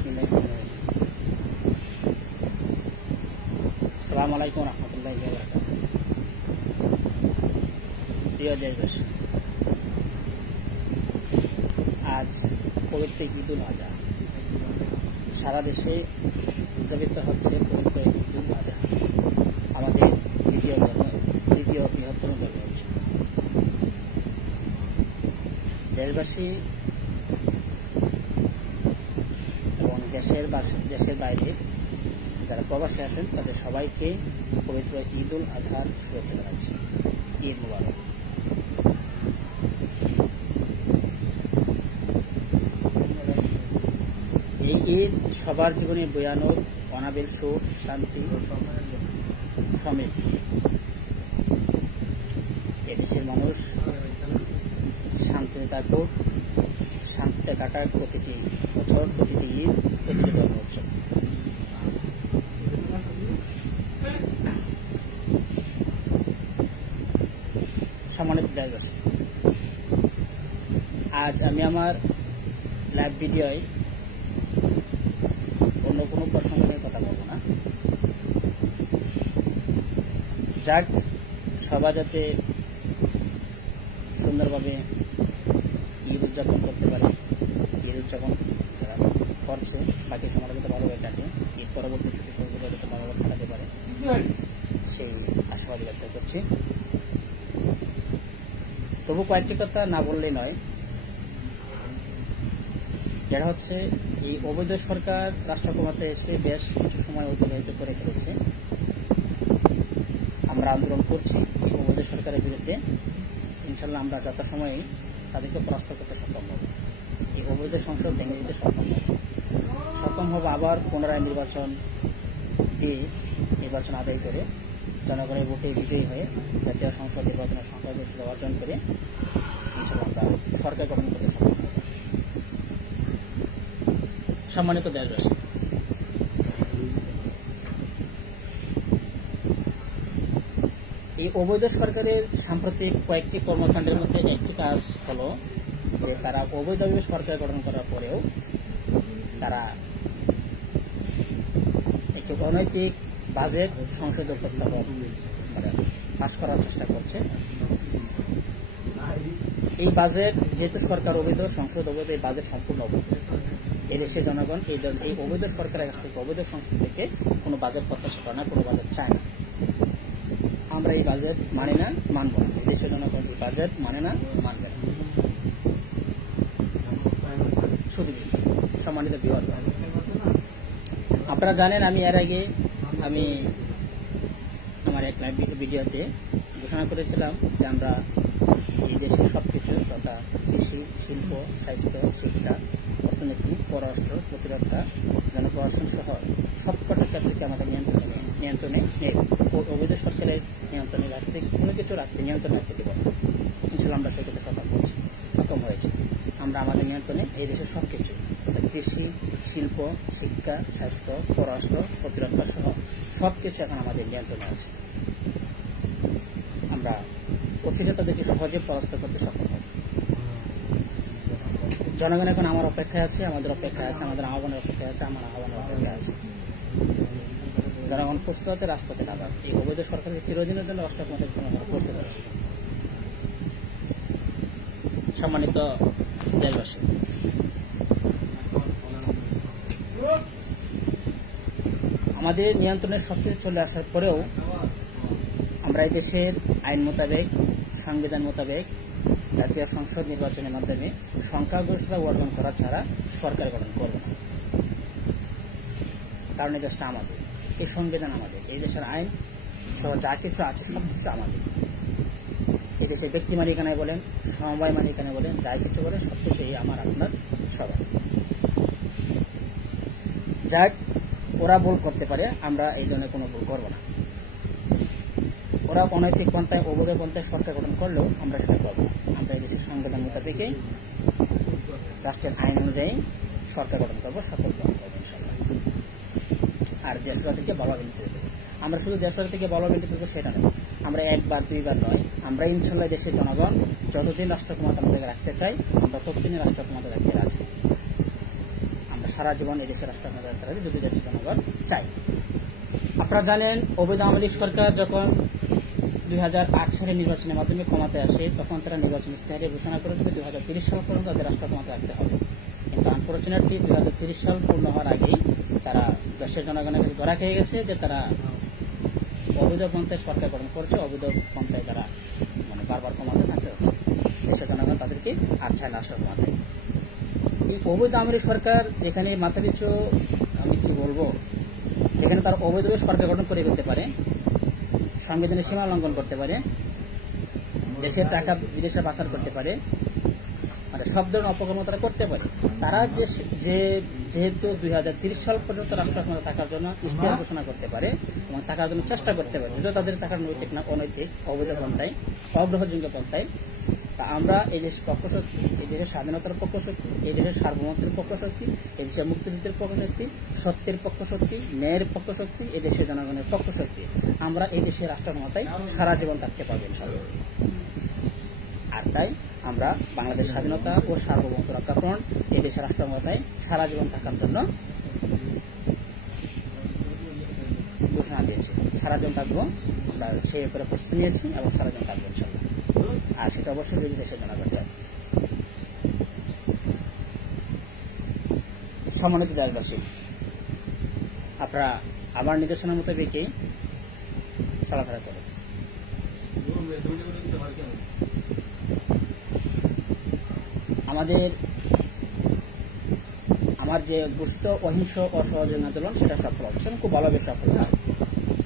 আসসালামু আলাইকুম রহমতুল্লাহি ওয়া বারাকাতুহু। প্রিয় দেশবাসী, আজ পবিত্র ঈদুল আজহা সারা দেশে উদযাপিত হচ্ছে। পবিত্র ঈদুল আজহা আমাদের দ্বিতীয় বৃহত্তম ধর্ম হচ্ছে। দেশবাসী এবং দেশের বাইরে যারা প্রবাসী আছেন তাদের সবাইকে পবিত্র ঈদুল আজহার শুভেচ্ছা জানাচ্ছি। ঈদ মুবারক। এই ঈদ সবার জীবনে বয়ে আনুক অনাবিল সুখ, শান্তি ও সমৃদ্ধি। এদেশের মানুষ শান্তিতে থাকুক, শান্তিতে কাটাক প্রতিটি বছর, প্রতিটি ঈদ, প্রতিটি ধর্ম উৎসব। সম্মানিত দেশবাসী, আজ আমি আমার লাইভ ভিডিওয় অন্য কোনো প্রসঙ্গ নিয়ে কথা বলবো না। যাক, সবাই যাতে সুন্দরভাবে ঈদ উদযাপন করতে পারে, ঈদ উদযাপন করছে, বাকি সময়টা যাতে ভালোভাবে কাটে, ঈদ পরবর্তী ছুটি সময়গুলো যাতে ভালোভাবে কাটাতে পারে, সেই আশাবাদ ব্যক্ত করছি। তবু কয়েকটি কথা না বললেই নয়। যেটা হচ্ছে, এই অবৈধ সরকার রাষ্ট্র ক্ষমতায় এসে বেশ কিছু সময় অতিবাহিত করে ফেলেছে। আমরা আন্দোলন করছি এই অবৈধ সরকারের বিরুদ্ধে। ইনশাল্লাহ আমরা যথাসময়ে তাদেরকে পরাস্ত করতে সক্ষম হব। এই অবৈধ সংসদ ভেঙে দিতে সক্ষম হব। আবার পুনরায় নির্বাচন আদায় করে জনগণের ভোটে বিজয়ী হয়ে জাতীয় সংসদ নির্বাচনের সংখ্যাগরিষ্ঠতা অর্জন করে ইনশাল্লাহ আমরা সরকার গঠন করতে সক্ষম হব। সম্মানিত দেশবাসী, এই অবৈধ সরকারের সাম্প্রতিক কয়েকটি কর্মকাণ্ডের মধ্যে একটি কাজ হলো যে তারা অবৈধভাবে সরকার গঠন করার পরেও তারা একটি অনৈতিক বাজেট সংসদীয় প্রস্তাবনা পাস করার চেষ্টা করছে। এই বাজেট যেহেতু সরকার অবৈধ, সংসদ অবৈধ, এই বাজেট সম্পূর্ণ অবৈধ। এদেশের জনগণ এই অবৈধ সরকারের কাছ থেকে, অবৈধ সংসদ থেকে কোনো বাজেট প্রত্যাশা করে না, কোনো বাজেট চায় না। আমরা এই বাজেট মানি না, মানব না। এদেশের জনগণ এই বাজেট মানে না, মানবে না। সম্মানিত বিভাগ, আপনারা জানেন আমি এর আগে আমার এক লাইভ ভিডিওতে ঘোষণা করেছিলাম যে আমরা এই দেশের সবকিছু তথা কৃষি, শিল্প, স্বাস্থ্য, শিক্ষা, অর্থনীতি, পররাষ্ট্র, প্রতিরক্ষা, জনপ্রশাসন সহ সবকটা ক্ষেত্রকে আমাদের নিয়ন্ত্রণে নেই। অবৈধ সরকারের নিয়ন্ত্রণে রাখতে, কোনো কিছু নিয়ন্ত্রণে রাখতে দেব না। ইনশাল্লাহ আমরা সেক্ষেত্রে সক্ষম হয়েছি। আমরা আমাদের নিয়ন্ত্রণে এই দেশের সবকিছু কৃষি, শিল্প, শিক্ষা, স্বাস্থ্য, পররাষ্ট্র, প্রতিরক্ষা সহ সবকিছু এখন আমাদের নিয়ন্ত্রণে আছে। আমরা অচিরে তাদেরকে সহজে পরাস্ত করতে সক্ষম হব। জনগণ এখন আমার অপেক্ষায় আছে, আমাদের অপেক্ষায় আছে, আমাদের আহ্বানের অপেক্ষায় আছে, আমার আহ্বানের অপেক্ষায় আছে। জনগণ প্রস্তুত আছে রাজপথে নামার। এই অবৈধ সরকারকে চিরদিনের জন্য রাষ্ট্র ক্ষমতায় প্রস্তুত আছে। সম্মানিত দেশবাসী, আমাদের নিয়ন্ত্রণের সবকিছু চলে আসার পরেও আমরা এই দেশের আইন মোতাবেক, সংবিধান মোতাবেক জাতীয় সংসদ নির্বাচনের মাধ্যমে সংখ্যাগরিষ্ঠতা অর্জন করা ছাড়া সরকার গঠন করব না। কারণ এই দেশটা আমাদের, এই সংবিধান আমাদের, এই দেশের আইন সহ যা কিছু আছে সবকিছু আমাদের। এই দেশের ব্যক্তি মালিকানায় বলেন, সমবায় মালিকানায় বলেন, যা কিছু বলেন সবকিছু এই আমার, আপনার, সবার। যাক, ওরা ভুল করতে পারে, আমরা এই ধরনের কোনো ভুল করবো না। ওরা অনৈতিক পন্থায়, অবৈধ পন্থায় সরকার গঠন করলেও আমরা সেটা করবো না। আমরা এই দেশের সংবিধান মোতাবেকে রাষ্ট্রের আইন অনুযায়ী সরকার গঠন করবো, সরকার গ্রহণ করবো ইনশাল্লাহ। আর দেশবাসীকে ভালোভাবে নিতে দেবো। আমরা শুধু দেশবাসী থেকে ভালোভাবে নিতে দেবো সেটা নয়, আমরা একবার দুইবার নয়, আমরা ইনশাল্লাহ দেশের জনগণ যতদিন রাষ্ট্র ক্ষমতা আমাদের রাখতে চাই, আমরা ততদিনই রাষ্ট্র ক্ষমতা রাখতে রাজি। আমরা সারা জীবন এই দেশের রাষ্ট্রক্ষমতা থাকতে হবে যদি দেশের জনগণ চায়। আপনারা জানেন অবৈধ আওয়ামী লীগ সরকার যখন 2008 সালের নির্বাচনের মাধ্যমে ক্ষমতায় আসে তখন তারা নির্বাচন ইশতেহারে ঘোষণা করেছিল 2030 সাল পর্যন্ত তাদের রাষ্ট্র ক্ষমতা রাখতে হবে। কিন্তু আনফরচুনেটলি 2030 সাল পূর্ণ হওয়ার আগেই তারা দেশের জনগণের কাছে ধরা খেয়ে গেছে যে তারা অবৈধ পন্থায় সরকার গঠন করছে, অবৈধ পন্থায় তারা বারবার ক্ষমতা থাকতে হচ্ছে। দেশের জনগণ তাদেরকে আর চায় না রাষ্ট্র ক্ষমতায়। এই অবৈধ আওয়ামী লীগ সরকার যেখানে মাথা পিছু আমি কি বলবো, যেখানে তারা অবৈধভাবে সরকার গঠন করে ফেলতে পারে, সংবিধানের সীমা লঙ্ঘন করতে পারে, দেশের টাকা বিদেশে পাচার করতে পারে, সব ধরনের অপকর্ম তারা করতে পারে। তারা যেহেতু 2030 সাল পর্যন্ত রাষ্ট্র ক্ষমতা থাকার জন্য ইশতেহার ঘোষণা করতে পারে এবং থাকার জন্য চেষ্টা করতে পারে, যদিও তাদের থাকার নৈতিক না অনৈতিক অবৈধ পন্থায়, অগ্রহণযোগ্য পন্থায়। তা আমরা এই দেশের পক্ষশক্তি, এই দেশের স্বাধীনতার পক্ষশক্তি, এই দেশের সার্বভৌমত্বের পক্ষশক্তি, এই দেশের মুক্তিযুদ্ধের পক্ষশক্তি, সত্যের পক্ষশক্তি, ন্যায়ের পক্ষশক্তি, এই দেশের জনগণের পক্ষশক্তি, আমরা এই দেশের রাষ্ট্র ক্ষমতায় সারা জীবন থাকতে পারবো ইনশাআল্লাহ। আর তাই আমরা বাংলাদেশ স্বাধীনতা ও সার্বভৌমত্ব রক্ষা ফ্রন্ট এই দেশের রাষ্ট্র ক্ষমতায় সারা জীবন থাকার জন্য ঘোষণা দিয়েছি। সারা জীবন থাকবো, আমরা সেই ব্যাপারে প্রস্তুতি নিয়েছি এবং সারা জীবন থাকবো ইনশাআল্লাহ। আর সেটা অবশ্যই যদি দেশের জনগণ চায়। সম্মানিত দেশবাসী, আপনারা আমার নির্দেশনার মতো বেঁকে চলাফেরা করে আমার যে ঘোষিত অহিংস অসহযোগী আন্দোলন সেটা সফল হচ্ছে, খুব ভালোভাবে সফল হচ্ছে।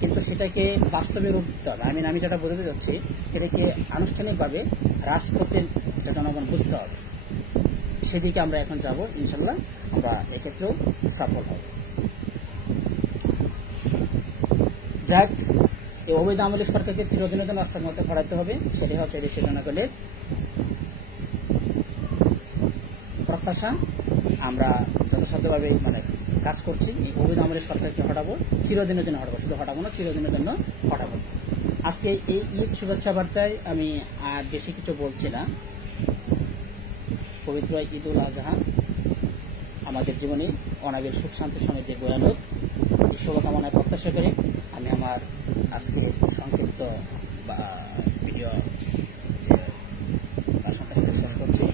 কিন্তু সেটাকে বাস্তবে রূপ দিতে হবে। আমি যেটা বোঝাতে যাচ্ছি, এটাকে আনুষ্ঠানিকভাবে রাজপথের জনগণ বুঝতে হবে। সেদিকে আমরা এখন যাব ইনশাল্লাহ, আমরা এক্ষেত্রেও সফল হব। যাক, এই অবৈধ আওয়ামী লীগ সরকারকে চিরদিনের জন্য রাষ্ট্রের মধ্যে ফেরাতে হবে, সেটাই হচ্ছে দেশের জনগণের প্রত্যাশা। আমরা যথাসাধ্যভাবে কাজ করছি। এই অবৈধ আওয়ামী লীগ সরকারকে হটাবো, চিরদিনের জন্য হটাবো, শুধু হটাবো না, চিরদিনের জন্য হটাবো। আজকে এই ঈদ শুভেচ্ছা বার্তায় আমি আর বেশি কিছু বলছি না। পবিত্র ঈদ উল আজহা আমাদের জীবনে অনাবিল সুখ শান্তি সমৃদ্ধি বয়ে আনুক, এই শুভকামনায় প্রত্যাশা করে আমি আমার আজকে সংক্ষিপ্ত ভিডিও শেষ করছি।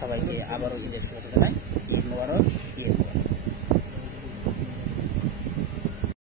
সবাইকে আবারও ঈদের শুভেচ্ছা জানাই। ঈদ মোবারক।